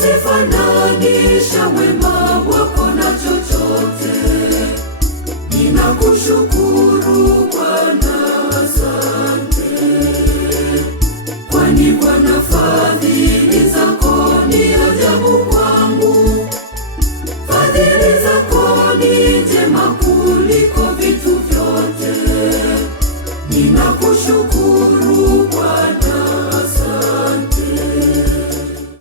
siwezi fananisha wema wako na chochote. Ninakushukuru Bwana, asante, kwani Bwana fadhili